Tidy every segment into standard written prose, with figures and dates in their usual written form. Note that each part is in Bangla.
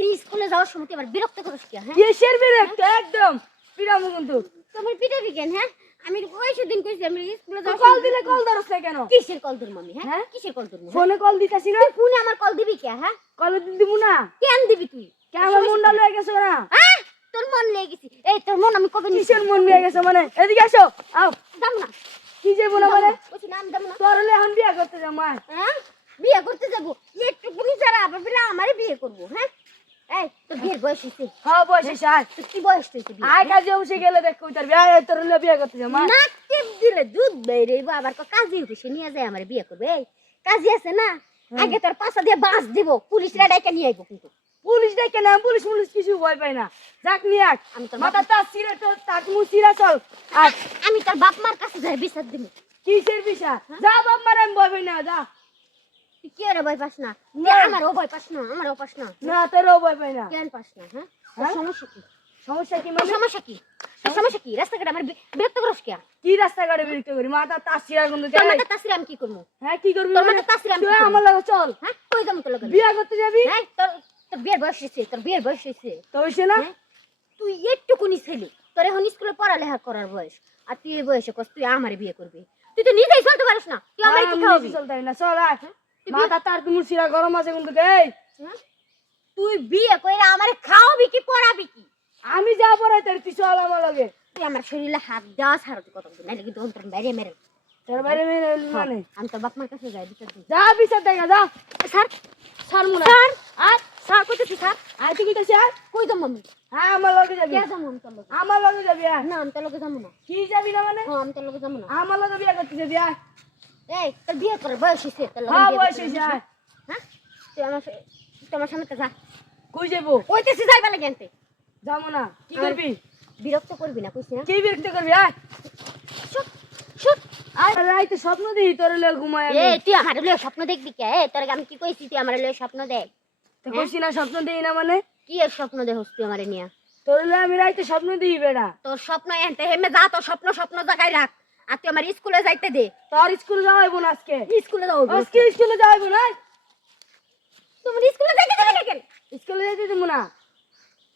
প্রত্যেকদিন স্কুলে যাওয়ার সময় তুই আবার বিরক্ত করিস কি হ্যাঁ কিসের বিরক্ত একদম পিরামু কিন্তু তোমার পিটাবি কেন হ্যাঁ আমি ওই সেদিন কইছি আমি স্কুলে যাওয়ার কল দিলে কল ধরছ না কেন কিসের কল ধরবো আমি হ্যাঁ হ্যাঁ? কিসের কল ধরবো ফোনে কল দিতাছি না ফোনে আমার কল দিবি কে হ্যাঁ কল দিব না কেন দিবি তুই কেমন মনটা লয়ে গেছো না হ্যাঁ তোর মন লেগে গেছি এই তোর মন আমি কবে নিছি কিসের মন লয়ে গেছো মানে এদিকে আসো আও দাম না কি যাবো না মানে কইছি না আমি দাম না তোর হলে এখন বিয়া করতে যাও মা হ্যাঁ বিয়ে করতে যাবো একটু পুলিশ যারা আবার বলে আমারে বিয়ে করবো হ্যাঁ এই তোর বিয়ের বয়স হয়েছে হ্যাঁ বসে সাই তোর কি বয়স হয়েছে আয় কাজে অবশ্যই গেলে দেখ কই তোর বিয়া তোর হলে বিয়া করতে যাও মা নাক টিপ দিলে দুধ বেরে আবার কাজী উঠে নিয়ে যায় আমারে বিয়ে করবে এই কাজী আছে না আগে তোর পাশা দিয়ে বাঁশ দিব পুলিশরা ডাইকা নিয়ে আইবো কিন্তু পুলিশ দেখে না পুলিশ পুলিশ কিছু ভয় পায় না যাক নিয়ে আক আমি তোর মাথা তা সিরে তো তাক মু সিরা চল আর আমি তোর বাপ মার কাছে যাই বিচার দিব কিসের বিষয় যা বাপ মার আমি ভয় পাই না যা তুই কি রে ভয় পাস না আমারও ভয় পাস না আমারও পাস না না তোরও ভয় পাই না কেন পাস না হ্যাঁ হ্যাঁ? সমস্যা কি সমস্যা কি তোর মানে সমস্যা কি তোর সমস্যা কি রাস্তাঘাটে আমার বিরক্ত করস কে কি রাস্তা গাড়ি বিরক্ত করি মাথা তা সিরা কিন্তু তোর মাথা তাসিরে আমি কি করবো হ্যাঁ কি করবি তোর মানে? মাথা তাসিরে আমি তুই কি করবো? আমার লাগে চল হ্যাঁ কই যাবো তোর লগে বিয়া করতে যাবি হ্যাঁ তোর তোর বিয়ের বয়স হয়েছে তোর বিয়ের বয়স হয়েছে তো হইছে না হ্যাঁ? তুই একটুকুনি ছেলে তোর এখন স্কুলে পড়ালেখা করার বয়স আর তুই এই বয়সে কস তুই আমারে বিয়ে করবি তুই তো নিজেই চলতে পারিস না তুই আমারে কি খাওয়াবি চলতে না চল আয় তুই মাথা তার তুমি সিরা গরম আছে কিন্তু এই হ্যাঁ? তুই বিয়ে কইরা আমারে খাওয়াবি কি পড়াবি কি আমি যা পড়াই তোর তুই চল আমার লগে তুই আমার শরীরে হাত দেওয়া ছাড়া তুই কত নাইলে কিন্তু অন্তর বাইরে মেরে তোর বাইরে মেরে মানে আমি তোর বাপ মার কাছে যাই বিচার দিই যা বিচার দেখা যা স্যার ছাড় মুনা স্যার আর স্যার কইতেছি স্যার আয় তুই কিটা স্যার কই যাবো আমি হ্যাঁ আমার লগে যাবি কে যাবো আমি তোর লগে আমার লগে যাবি আয়। না আমি তোর লগে যাবো না কি যাবি না মানে হ্যাঁ আমি তোর লগে যাবো না আমার লগে বিয়া করতে যাবি আয়। এই তোর বিয়ে করার বয়স হয়েছে তোর লগে হ্যাঁ বিয়ে বয়স করতে হয়েছে যাবি? আয়। হ্যাঁ তুই আমার সামনে যা কই যাবো কইতেছি যাইবা লাগে আনতে যাবো না কি করবি বিরক্ত করবি না কইছি না কি বিরক্ত করবি আয় শুট শুট আয় রাইতে স্বপ্ন দেখি তোর লগে ঘুমায় এ তুই আমার লয়ে স্বপ্ন দেখবি কে তোর আমি কি কইছি তুই আমার লয়ে স্বপ্ন দেখ তো কইছি না স্বপ্ন দেখি না মানে কি এর স্বপ্ন দেখছ তুই আমারে নিয়া তোর লগে আমি রাইতে স্বপ্ন দেখি বেড়া তোর স্বপ্ন এনতে হেমে যা তোর স্বপ্ন স্বপ্ন জায়গায় রাখ আর তুই আমার স্কুলে যাইতে দে তোর স্কুলে যাওয়াইবো না আজকে স্কুলে যাও আজকে স্কুলে যাওয়াইবো না তোমার স্কুলে যাইতে দেবে না কেন স্কুলে যেতে দেবো না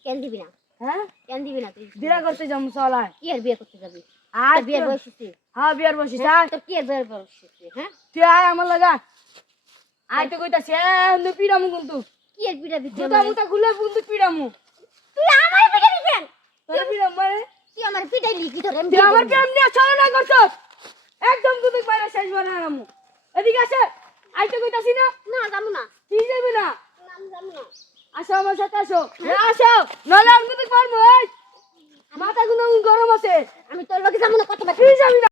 কেন দিবি না হ্যাঁ কেন দিবি না তুই বিয়া করতে যাবো চল আয় কি আর বিয়ে করতে যাবি আর তোর বিয়ের বয়স হয়েছে হ্যাঁ বিয়ার বসিস হ্যাঁ? আয় তোর কি আর বিয়ের বয়স হয়েছে হ্যাঁ তুই আয় আমার লাগা আয় তো কইতাছি পিড়ামু কিন্তু কি আর বিড়া বিদ্যা জুতা মুতা খুলে কিন্তু পিড়ামু তুই আমার পিটাবি কেন তোর পিড়াম মানে তুই আমার পিটাইলি কি ধরে তুই আমার প্রেম নিয়ে চলে না করছ একদম কিন্তু বাইরে শেষ বানামু এদিকে আসে আয় তো কইতাছি না না যাবো না কি যাবে না আমি যাবো না আসো আমার সাথে আসো আসো নলে আমি কিন্তু পারবো এই মাথা কিন্তু গরম আছে আমি তোর